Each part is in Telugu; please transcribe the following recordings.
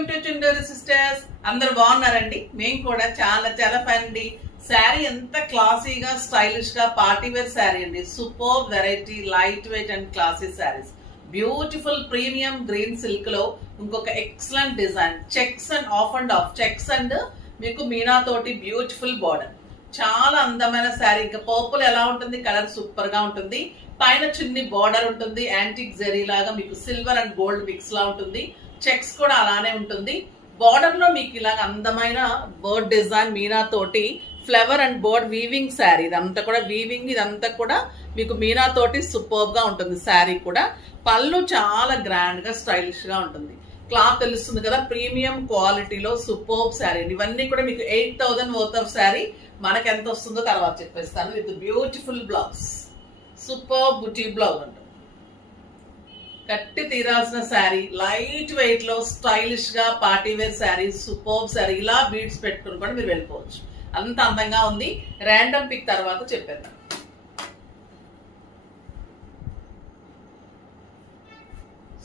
Welcome to Chunduru sisters. అందరు బాగున్నారండి? మేము కూడా చాలా చాలా ఫైన్ అండి. శారీ ఎంత క్లాసీగా స్టైలిష్ గా పార్టీ వేర్ శారీ అండి. Super variety, light weight and classy saris. Beautiful premium green silk లో ఇంకొక excellent design, checks and of checks and మీకు మీనా తోటి బ్యూటిఫుల్ బార్డర్. చాలా అందమైన శారీ. ఇంకా పర్పుల్ ఎలా ఉంటుంది, కలర్ సూపర్ గా ఉంటుంది. పైన చిన్ని బార్డర్ ఉంటుంది, యాంటిక్ జెరీ లాగా మీకు సిల్వర్ అండ్ గోల్డ్ మిక్స్ లా ఉంటుంది. చెక్స్ కూడా అలానే ఉంటుంది. బార్డర్ లో మీకు ఇలాగ అందమైన బర్డ్ డిజైన్ మీనా తోటి flower and bird weaving sari. ఇదంతా కూడా వీవింగ్, ఇదంతా కూడా మీకు మీనా తోటి సూపర్ గా ఉంటుంది. శారీ కూడా పళ్ళు చాలా గ్రాండ్ గా స్టైలిష్ గా ఉంటుంది. క్లాత్ తెలుస్తుంది కదా, ప్రీమియం క్వాలిటీలో సూపర్ శారీ. ఇవన్నీ కూడా మీకు 8,000 వర్త్ ఆఫ్ శారీ. మనకి ఎంత వస్తుందో తర్వాత చెప్పేస్తాను. With beautiful blouse, super buti blouse ఉంటుంది. కట్టి తీరాల్సిన శారీ, లైట్ వెయిట్ లో స్టైలిష్ గా party wear sari, super sari. ఇలా బీడ్స్ పెట్టుకుని కూడా మీరు వెళ్ళిపోవచ్చు, అంత అందంగా ఉంది. ర్యాండమ్ పిక్ తర్వాత చెప్పేద్దాం.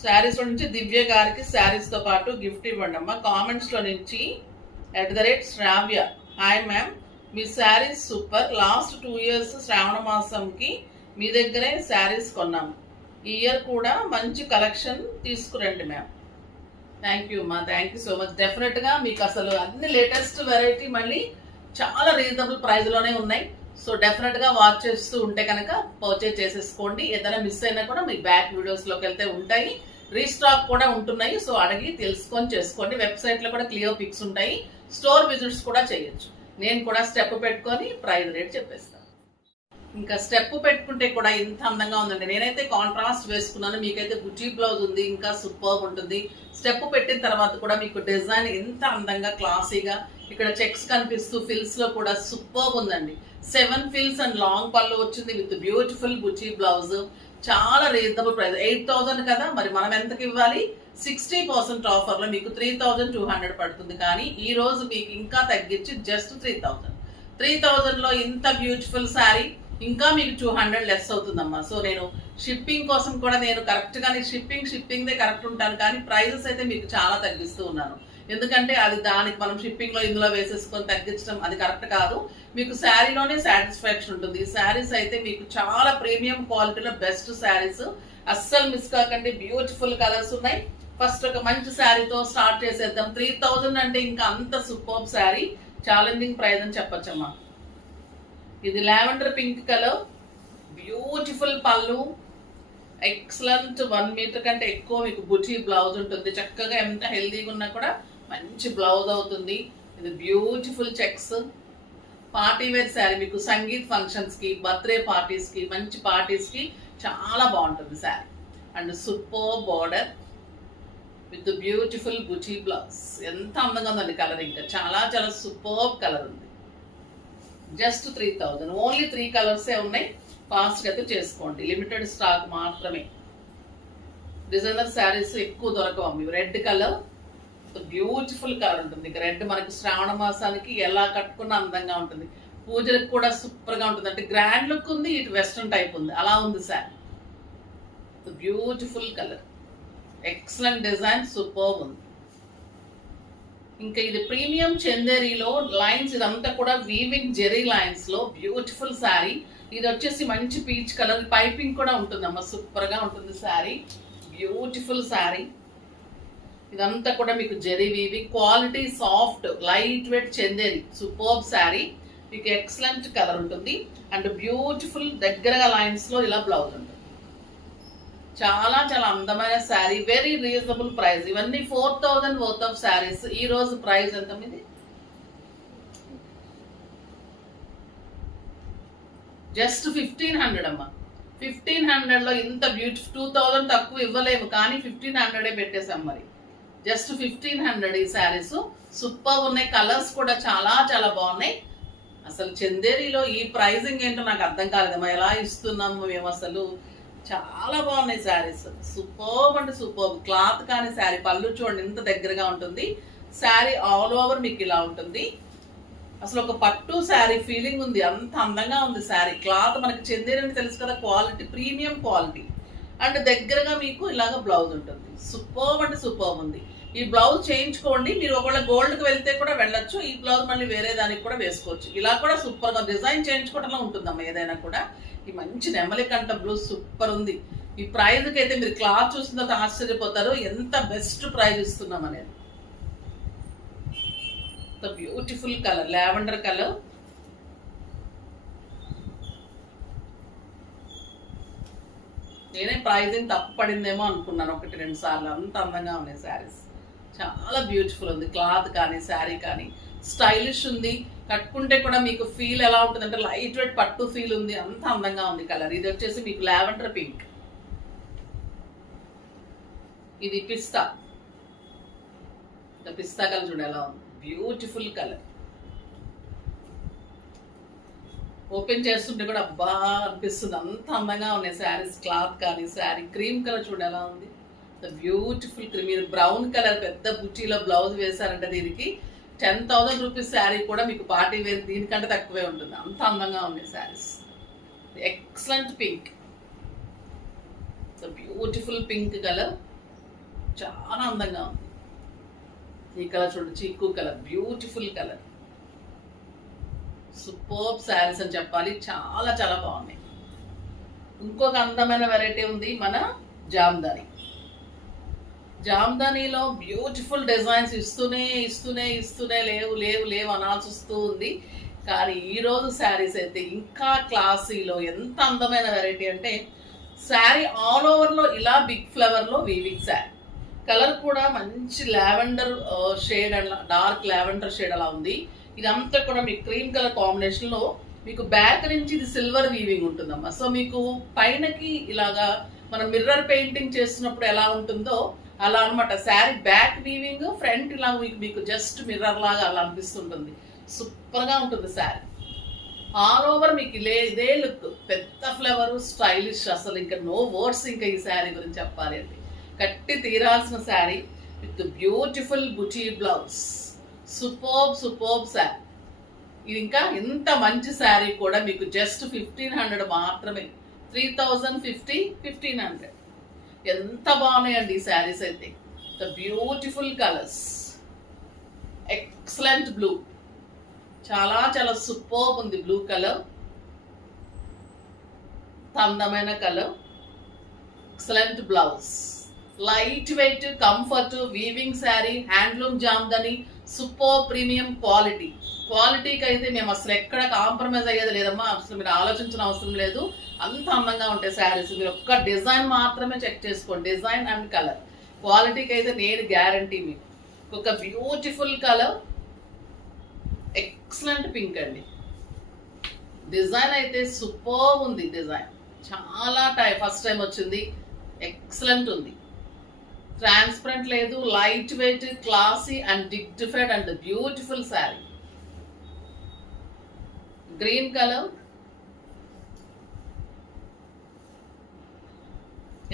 శారీస్ లో నుంచి దివ్య గారికి శారీస్ తో పాటు గిఫ్ట్ ఇవ్వండి అమ్మా. కామెంట్స్ లో నుంచి @శ్రావ్య, హాయ్ మ్యామ్, మీ శారీస్ సూపర్. లాస్ట్ 2 years శ్రావణ మాసంకి మీ దగ్గరే శారీస్ కొన్నాము. ఈ ఇయర్ కూడా మంచి కలెక్షన్ తీసుకురండి మ్యామ్. థ్యాంక్ యూ అమ్మా, thank you so much. Definite గా మీకు అసలు అన్ని లేటెస్ట్ వెరైటీ మళ్ళీ చాలా రీజనబుల్ ప్రైస్ లోనే ఉన్నాయి. సో డెఫినెట్ గా వాచ్ చేస్తూ ఉంటే కనుక పర్చేజ్ చేసేసుకోండి. ఏదైనా మిస్ అయినా కూడా మీ బ్యాక్ వీడియోస్ లోకి వెళ్తే ఉంటాయి, రీస్టాక్ కూడా ఉంటున్నాయి. సో అడిగి తెలుసుకొని చేసుకోండి. వెబ్సైట్ లో కూడా క్లియర్ పిక్స్ ఉంటాయి. స్టోర్ విజిట్స్ కూడా చేయొచ్చు. నేను కూడా స్టెప్ పెట్టుకొని ప్రైస్ రేట్ చెప్పేస్తాను. ఇంకా స్టెప్ పెట్టుకుంటే కూడా ఇంత అందంగా ఉందండి. నేనైతే కాంట్రాస్ట్ వేసుకున్నాను, మీకైతే బుటీ బ్లౌజ్ ఉంది, ఇంకా సూపర్ ఉంటుంది. స్టెప్ పెట్టిన తర్వాత కూడా మీకు డిజైన్ ఎంత అందంగా క్లాసీగా ఇక్కడ చెక్స్ కనిపిస్తూ ఫిల్స్ లో కూడా సూపర్ ఉందండి. 7 ఫిల్స్ అండ్ లాంగ్ పళ్ళు వచ్చింది విత్ బ్యూటిఫుల్ బుటీ బ్లౌజ్. చాలా రీజనబుల్ ప్రైస్. 8,000 కదా, మరి మనం ఎంతకి ఇవ్వాలి? 60% ఆఫర్ లో మీకు 3,200 పడుతుంది. కానీ ఈ రోజు మీకు ఇంకా తగ్గించి జస్ట్ 3,000 లో ఇంత బ్యూటిఫుల్ శారీ ఇంకా మీకు 200 లెస్ అవుతుందమ్మా. సో నేను షిప్పింగ్ కోసం కూడా నేను కరెక్ట్ గానే షిప్పింగ్ దే కరెక్ట్ ఉంటాను, కానీ ప్రైజెస్ అయితే మీకు చాలా తగ్గిస్తూ ఉన్నాను. ఎందుకంటే అది దానికి మనం షిప్పింగ్ లో ఇందులో వేసేసుకొని తగ్గించడం అది కరెక్ట్ కాదు. మీకు శారీలోనే సాటిస్ఫాక్షన్ ఉంటుంది. ఈ శారీస్ అయితే మీకు చాలా ప్రీమియం క్వాలిటీలో బెస్ట్ శారీస్. అస్సలు మిస్ కాకండి. బ్యూటిఫుల్ కలర్స్ ఉన్నాయి. ఫస్ట్ ఒక మంచి శారీతో స్టార్ట్ చేసేద్దాం. 3,000 అంటే ఇంకా అంత సూపర్ శారీ, ఛాలెంజింగ్ ప్రైస్ అని చెప్పొచ్చమ్మా. ఇది లావెండర్ పింక్ కలర్, బ్యూటిఫుల్ పళ్ళు, ఎక్సలెంట్ 1 మీటర్ కంటే ఎక్కువ మీకు బుటీ బ్లౌజ్ ఉంటుంది. చక్కగా ఎంత హెల్దీగా ఉన్నా కూడా మంచి బ్లౌజ్ అవుతుంది. ఇది beautiful checks, party wear sari. మీకు సంగీత్ ఫంక్షన్స్ కి, బర్త్డే పార్టీస్ కి, మంచి పార్టీస్ కి చాలా బాగుంటుంది sari. And super border with beautiful buti blouse. ఎంత అందంగా ఉందండి కలర్, ఇంకా చాలా చాలా సూపర్ కలర్ ఉంది. జస్ట్ 3,000. ఓన్లీ 3 కలర్సే ఉన్నాయి. ఫాస్ట్ గా చేసుకోండి, లిమిటెడ్ స్టాక్ మాత్రమే. డిజైనర్ శారీస్ ఎక్కువ దొరకవు. రెడ్ కలర్ బ్యూటిఫుల్ కలర్ ఉంటుంది. రెడ్ మనకి శ్రావణ మాసానికి ఎలా కట్టుకున్నా అందంగా ఉంటుంది. పూజలకు కూడా సూపర్ గా ఉంటుంది. అంటే గ్రాండ్ లుక్ ఉంది, ఇటు వెస్ట్రన్ టైప్ ఉంది, అలా ఉంది sari. Beautiful colour, excellent design, super ఉంది. ఇంకా ఇది ప్రీమియం చందేరీలో లైన్స్, ఇదంతా కూడా వీవింగ్ జెరీ లైన్స్ లో బ్యూటిఫుల్ శారీ. ఇది వచ్చేసి మంచి పీచ్ కలర్, పైపింగ్ కూడా ఉంటుందమ్మా, సూపర్ గా ఉంటుంది శారీ. బ్యూటిఫుల్ శారీ. ఇదంతా కూడా మీకు zari weaving, quality soft light weight Chanderi, super sari. మీకు ఎక్సలెంట్ కలర్ ఉంటుంది. అండ్ బ్యూటిఫుల్ దగ్గరగా లైన్స్ లో ఇలా బ్లౌజ్ ఉంటుంది. చాలా చాలా అందమైన శారీ, వెరీ రీజనబుల్ ప్రైస్. ఇవన్నీ 4,000 వర్త్ ఆఫ్ శారీస్. ఈ రోజు ప్రైస్ ఎంత మీది? జస్ట్ 1,500 అమ్మా. 1,500 లో ఇంత బ్యూటిఫుల్, 2,000 తక్కువ ఇవ్వలేము, కానీ 1,500 పెట్టేసాం. మరి జస్ట్ 1,500 ఈ శారీస్. సూపర్ ఉన్నాయి. కలర్స్ కూడా చాలా చాలా బాగున్నాయి. అసలు చందేరిలో ఈ ప్రైజింగ్ ఏంటో నాకు అర్థం కాలేదమ్మా, ఎలా ఇస్తున్నాము మేము అసలు. చాలా బాగున్నాయి శారీస్, సూపర్ అంటే సూపర్. క్లాత్ కానీ శారీ పళ్ళు చూడండి ఎంత దగ్గరగా ఉంటుంది. శారీ ఆల్ ఓవర్ మీకు ఇలా ఉంటుంది. అసలు ఒక పట్టు శారీ ఫీలింగ్ ఉంది, అంత అందంగా ఉంది శారీ. క్లాత్ మనకి చందేరి తెలుసు కదా, క్వాలిటీ ప్రీమియం క్వాలిటీ. అండ్ దగ్గరగా మీకు ఇలాగ బ్లౌజ్ ఉంటుంది. సూపర్ అంటే సూపర్ ఉంది. ఈ బ్లౌజ్ చేయించుకోండి. మీరు ఒకవేళ గోల్డ్కి వెళ్తే కూడా వెళ్ళొచ్చు. ఈ బ్లౌజ్ మళ్ళీ వేరే దానికి కూడా వేసుకోవచ్చు. ఇలా కూడా సూపర్గా డిజైన్ చేయించుకోవడంలో ఉంటుందమ్మా ఏదైనా కూడా. ఈ మంచి నెమలి కంట బ్లూ సూపర్ ఉంది. ఈ ప్రైజ్కి అయితే మీరు క్లాత్ చూసిన తర్వాత ఆశ్చర్యపోతారు ఎంత బెస్ట్ ప్రైజ్ ఇస్తున్నాం అనేది. Beautiful colour, lavender colour. నేనే ప్రైజింగ్ తప్పు పడిందేమో అనుకున్నాను 1-2 సార్లు. అంత అందంగా ఉన్నాయి శారీస్. చాలా బ్యూటిఫుల్ ఉంది క్లాత్ కానీ శారీ కానీ. స్టైలిష్ ఉంది. కట్టుకుంటే కూడా మీకు ఫీల్ ఎలా ఉంటుంది అంటే లైట్ వెయిట్ పట్టు ఫీల్ ఉంది. అంత అందంగా ఉంది కలర్. ఇది వచ్చేసి మీకు లావెండర్ పింక్. ఇది పిస్తా. పిస్తా కలర్ చూడండి ఎలా ఉంది. Beautiful colour. ఓపెన్ చేస్తుంటే కూడా అబ్బా అనిపిస్తుంది. అంత అందంగా ఉన్నాయి శారీస్. క్లాత్ కానీ శారీ. క్రీమ్ కలర్ చూడండి ఎలా ఉంది. Beautiful cream. మీరు బ్రౌన్ కలర్ పెద్ద బుట్టీలో బ్లౌజ్ వేశారంటే దీనికి 10,000 రూపీస్ శారీ కూడా మీకు పార్టీ వేర్ దీనికంటే తక్కువే ఉంటుంది. అంత అందంగా ఉన్నాయి saris. Excellent pink. Beautiful pink colour. చాలా అందంగా ఉంది. ఈ కలర్ చూడండి చీకు colour. Beautiful colour. Super saris అని చెప్పాలి. చాలా చాలా బాగున్నాయి. ఇంకొక అందమైన వెరైటీ ఉంది మన జామ్దాని. జామ్దానీలో బ్యూటిఫుల్ డిజైన్స్ ఇస్తూనే లేవు అనాల్సి వస్తూ ఉంది. కానీ ఈరోజు శారీస్ అయితే ఇంకా క్లాసీలో ఎంత అందమైన వెరైటీ అంటే శారీ ఆల్ ఓవర్లో ఇలా బిగ్ ఫ్లవర్లో వీవింగ్ శారీ. కలర్ కూడా మంచి లావెండర్ షేడ్ అలా, డార్క్ లావెండర్ షేడ్ అలా ఉంది. ఇదంతా కూడా మీకు క్రీమ్ కలర్ కాంబినేషన్లో మీకు బ్యాక్ నుంచి ఇది సిల్వర్ వీవింగ్ ఉంటుందమ్మా. సో మీకు పైనకి ఇలాగా మనం మిర్రర్ పెయింటింగ్ చేస్తున్నప్పుడు ఎలా ఉంటుందో అలా అనమాట. శారీ బ్యాక్ వీవింగ్, ఫ్రంట్ ఇలా మీకు జస్ట్ మిర్రర్ లాగా అలా అనిపిస్తుంటుంది. సూపర్గా ఉంటుంది శారీ. ఆల్ ఓవర్ మీకు ఇదే లుక్. పెద్ద ఫ్లవర్, స్టైలిష్. అసలు ఇంకా నో వర్డ్స్ ఇంకా ఈ శారీ గురించి చెప్పాలి అంటే. కట్టి తీరాల్సిన sari with beautiful buti blouse. Superb sari. ఇది ఇంకా ఇంత మంచి శారీ కూడా మీకు జస్ట్ 1,500 మాత్రమే. 3,050, 1,500. ఎంత బాగున్నాయండి ఈ శారీస్ అయితే. The beautiful colours. Excellent blue. చాలా చాలా సూపర్బ్ ఉంది బ్లూ కలర్. అందమైన colour. Excellent blouse. Light weight, comfort, weaving sari, handloom Jamdani, super premium quality. క్వాలిటీకి అయితే మేము అసలు ఎక్కడ కాంప్రమైజ్ అయ్యేది లేదమ్మా. అసలు మీరు ఆలోచించిన అవసరం లేదు. అంత అందంగా ఉంటాయి శారీస్. మీరు ఒక్క డిజైన్ మాత్రమే చెక్ చేసుకోండి. Design and colour. క్వాలిటీకి అయితే నేను గ్యారంటీ మీకు. ఒక బ్యూటిఫుల్ కలర్. ఎక్సలెంట్ పింక్ అండి. డిజైన్ అయితే సూపర్ ఉంది. డిజైన్ చాలా ఫస్ట్ టైం వచ్చింది. ఎక్సలెంట్ ఉంది. ట్రాన్స్పరెంట్ లేదు. Light weight, classy and dignified and beautiful sari. Green colour.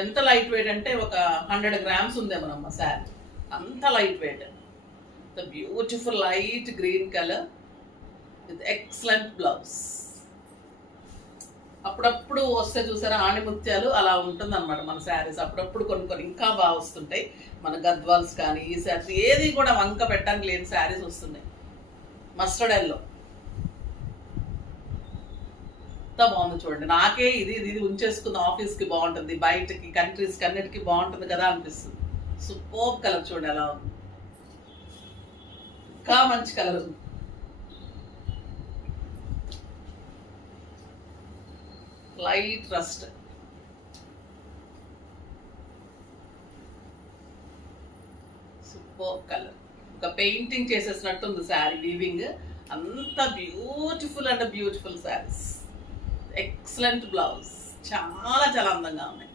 ఎంత లైట్ వెయిట్ అంటే ఒక 100 grams ఉందేమోనమ్మ శారీ. అంత light weight. The beautiful light green colour with excellent blouse. అప్పుడప్పుడు వస్తే చూసారా ఆణిముత్యాలు అలా ఉంటుంది అనమాట మన శారీస్. అప్పుడప్పుడు కొన్ని ఇంకా బాగా వస్తుంటాయి. మన గద్వాల్స్ కానీ ఈ శారీస్ ఏది కూడా వంక పెట్టడానికి లేని శారీస్ వస్తున్నాయి. మస్టర్డ్ ఎల్లో ఎంత బాగుంది చూడండి. నాకే ఇది ఉంచేసుకున్న ఆఫీస్కి బాగుంటుంది, బయటకి కంట్రీస్కి అన్నిటికీ బాగుంటుంది కదా అనిపిస్తుంది. సూపర్ కలర్ చూడండి ఎలా ఉంది. ఇంకా మంచి కలర్ ఉంది. Light rust. Super colour. ఒక పెయింటింగ్ చేసేసినట్టు ఉంది శారీ వీవింగ్. అంత beautiful and beautiful saris. Excellent blouse. చాలా చాలా అందంగా ఉన్నాయి.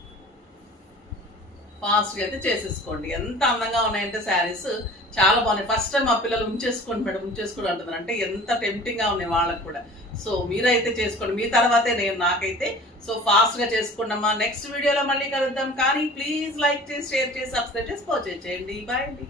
ఫాస్ట్గా అయితే చేసేసుకోండి. ఎంత అందంగా ఉన్నాయంటే శారీస్ చాలా బాగున్నాయి. ఫస్ట్ టైం మా పిల్లలు ఉంచేసుకోండి మేడం ఉంచేసుకోండి అంటున్నారు. అంటే ఎంత టెంప్టింగ్గా ఉన్నాయి వాళ్ళకు కూడా. సో మీరైతే చేసుకోండి. మీ తర్వాతే నాకైతే. సో ఫాస్ట్గా చేసుకోండమ్మా. నెక్స్ట్ వీడియోలో మళ్ళీ కలుద్దాం. కానీ ప్లీజ్ లైక్ చేసి, షేర్ చేసి, సబ్స్క్రైబ్ చేసి, పర్చేజ్ చేయండి. బాయ్ అండి.